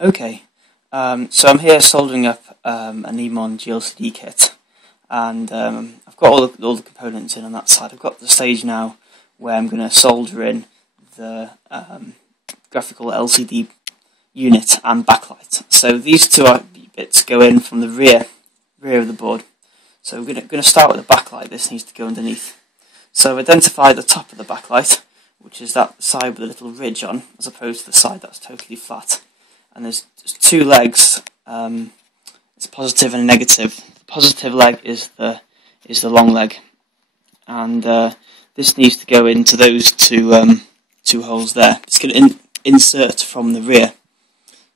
Okay, so I'm here soldering up an emonGLCD kit, and I've got all the components in on that side. I've got the stage now where I'm going to solder in the graphical LCD unit and backlight. So these two bits go in from the rear of the board. So we're going to start with the backlight. This needs to go underneath. So I've identified the top of the backlight, which is that side with a little ridge on, as opposed to the side that's totally flat. And there's two legs. It's positive and negative. The positive leg is the long leg, and this needs to go into those two holes there. It's going to insert from the rear,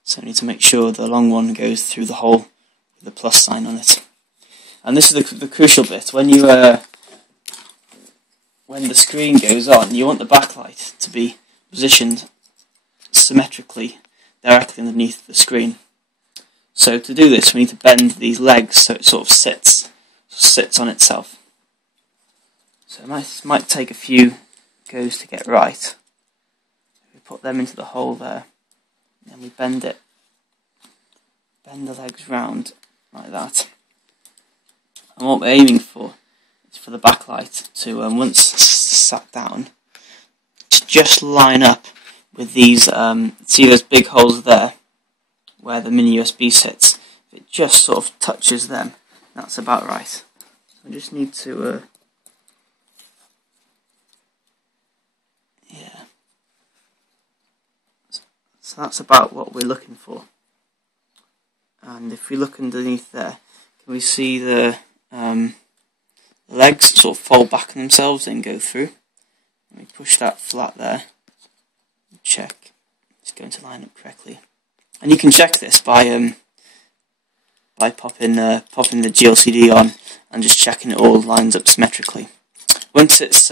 so I need to make sure the long one goes through the hole with the plus sign on it. And this is the crucial bit. When the screen goes on, you want the backlight to be positioned symmetrically directly underneath the screen. So to do this, we need to bend these legs so it sort of sits on itself. So it might take a few goes to get right. We put them into the hole there, and then we bend the legs round like that. And what we're aiming for is for the backlight to, once sat down, to just line up with these, see those big holes there, where the mini USB sits. If it just sort of touches them, that's about right. So I just need to, yeah. So that's about what we're looking for. And if we look underneath there, can we see the legs sort of fold back on themselves and go through? Let me push that flat there. Check it's going to line up correctly, and you can check this by popping the GLCD on and just checking it all lines up symmetrically. Once it's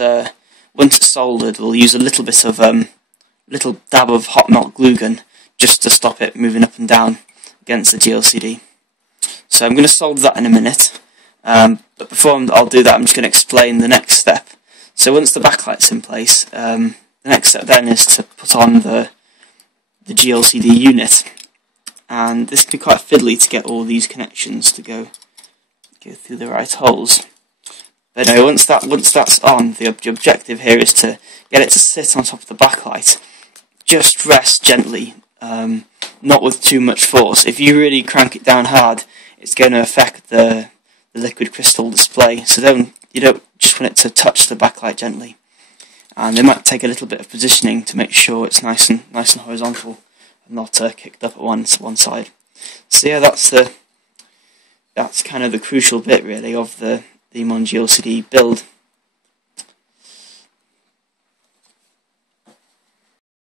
soldered, we'll use a little bit of little dab of hot melt glue gun just to stop it moving up and down against the GLCD. So I'm going to solder that in a minute, but before I'll do that, I'm just going to explain the next step. So once the backlight's in place, the next step then is to put on the GLCD unit, and this can be quite fiddly to get all these connections to go through the right holes. But no, once that's on, the objective here is to get it to sit on top of the backlight. Just rest gently, not with too much force. If you really crank it down hard, it's going to affect the liquid crystal display. So you don't just want it to touch the backlight gently. And it might take a little bit of positioning to make sure it's nice and horizontal and not kicked up at one side. So yeah, that's kind of the crucial bit really of the emonGLCD build.